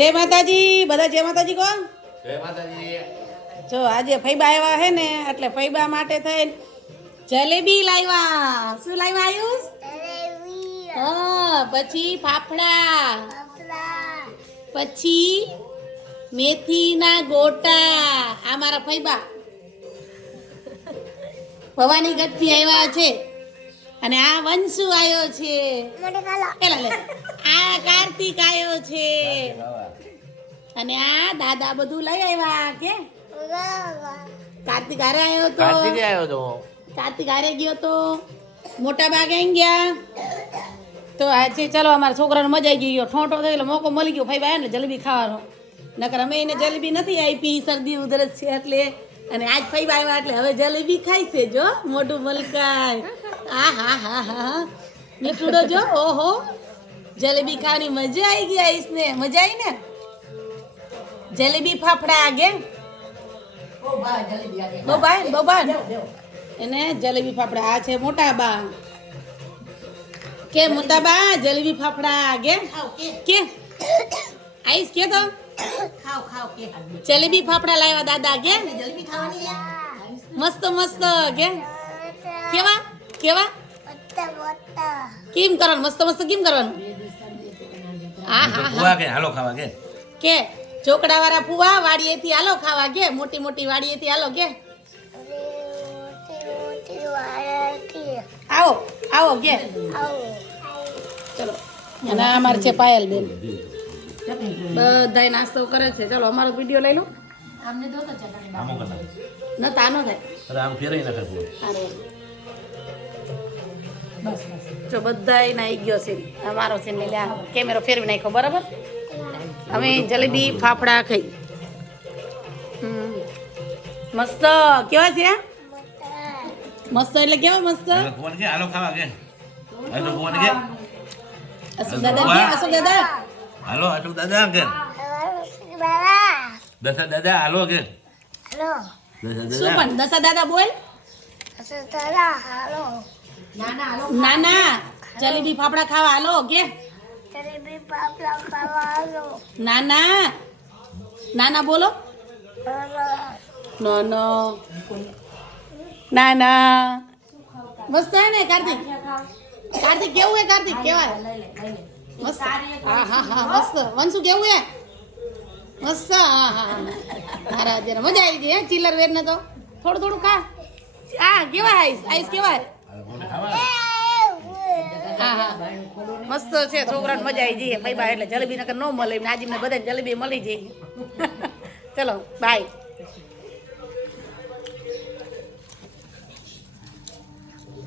જય માતાજી બધા, જય માતાજી કહો. જય માતાજી. જો આજે ફૈબા આવ્યા હે ને એટલે ફૈબા માટે થઈને જલેબી લાવ્યા. શું લાવ્યા આયુષ? હા, પછી ફાફડા, પછી મેથીના ગોટા. આ મારા ફૈબા ભવાની ગઢથી આવ્યા છે અને આ વંશુ આવ્યો છે. પેલા લે, આ કાર્તિક આવ્યો છે અને આ દાદા બધું લઈ આવ્યા. કે કાર્તિક હારે આવ્યો તો, કાર્તિક હારે ગયો તો, મોટા બાગ આવી ગયા. તો આજે ચલો અમારા છોકરાને મજા આવી ગઈ, ઠોંઠો થયો એટલે મોકો મળી ગયો ભાઈ ને જલેબી ખાવાનો. નકર અમે એને જલેબી નથી આપી, શરદી ઉધરસ છે એટલે. અને આજ ફૈબા આવ્યા એટલે હવે જલેબી ખાય છે. જો મોઢું મલકાય. આ હા હા હા મીઠુડો જો, ઓહો જલેબી ખાવાની મજા આવી ગઈ. આઈસને મજા આવી ને. જલેબી ફાફડા આગે બબા એને જલેબી ફાફડા. આ છે મોટા બા. કે મોટા બા જલેબી ફાફડા આગે કે આઈસ કે તો જલેબી ફાફડા લાવ્યા દાદા. કે મસ્ત મસ્ત. કે કેવા કેવા કેમ કરવાનું? મસ્ત મસ્ત કેમ કરવાનું? હા હા હાલો ખાવા કે ચોકડા વાળા ફુવા વાડીએથી હાલો ખાવા. કે મોટી મોટી વાડીએથી હાલો. કે આવો આવો. કે ચલો. અને અમારે છે પાયલ બેન, બધા નાસ્તો કરે છે. ચલો અમારો વિડીયો લઈ લો. ના તાનો થાય. જો બધા નાઈ ગયો છે. અમારો છે ને કેમેરો ફેરવી નાખ્યો. બરાબર. અમે જલેબી ફાફડા ખાઈ. મસ્ત કેવા છે? મસ્ત એટલે કેવા મસ્ત? હાલો ખાવા કે અશોક દાદા કે અશોક દાદા હાલો અશોક દાદા કે દશા દાદા હાલો કે શું પણ દશા દાદા બોલ. ના ના જલેબી ફાફડા ખાવા હાલો. કે નાના નાના બોલો. નાના મસ્ત હે ને કાર્તિક? કાર્તિક કેવું હે? કાર્તિક કેવાય? મસ્ત. હા હા હા મસ્ત. વંશુ કેવું હે? મસ્ત. હા હા મારા અત્યારે મજા આવી ગઈ હે ચિલ્લર વેર ને તો. થોડું થોડું ખા. હા કેવાય આઈસ? આઈસ કેવાય? હા હા મસ્ત છે. છોકરાને મજા આવી જઈએ ફૈબા એટલે જલેબી નકર ન મળે. નાજીમને બધાને જલેબી મળી જાય. ચલો બાય.